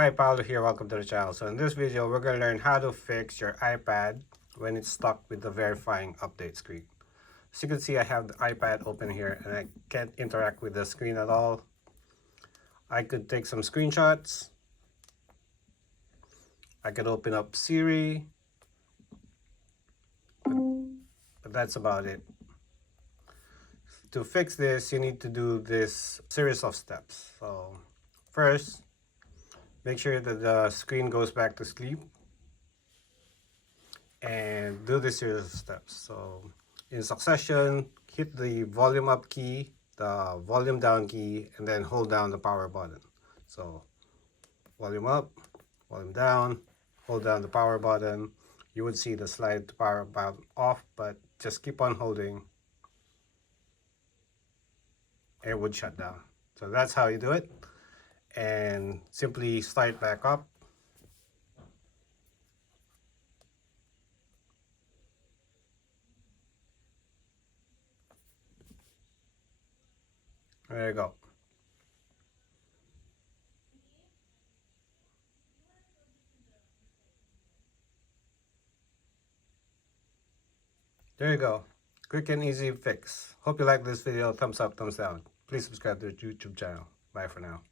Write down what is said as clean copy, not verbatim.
Hi, Paolo here, welcome to the channel. So in this video, we're going to learn how to fix your iPad when it's stuck with the verifying update screen. As you can see, I have the iPad open here and I can't interact with the screen at all. I could take some screenshots. I could open up Siri, but that's about it. To fix this, you need to do this series of steps. So first, make sure that the screen goes back to sleep and do this series of steps. So in succession, hit the volume up key, the volume down key, and then hold down the power button. So volume up, volume down, hold down the power button. You would see the slide to power button off, but just keep on holding and it would shut down. So that's how you do it. And simply start back up. There you go. There you go. Quick and easy fix. Hope you like this video. Thumbs up, thumbs down. Please subscribe to the YouTube channel. Bye for now.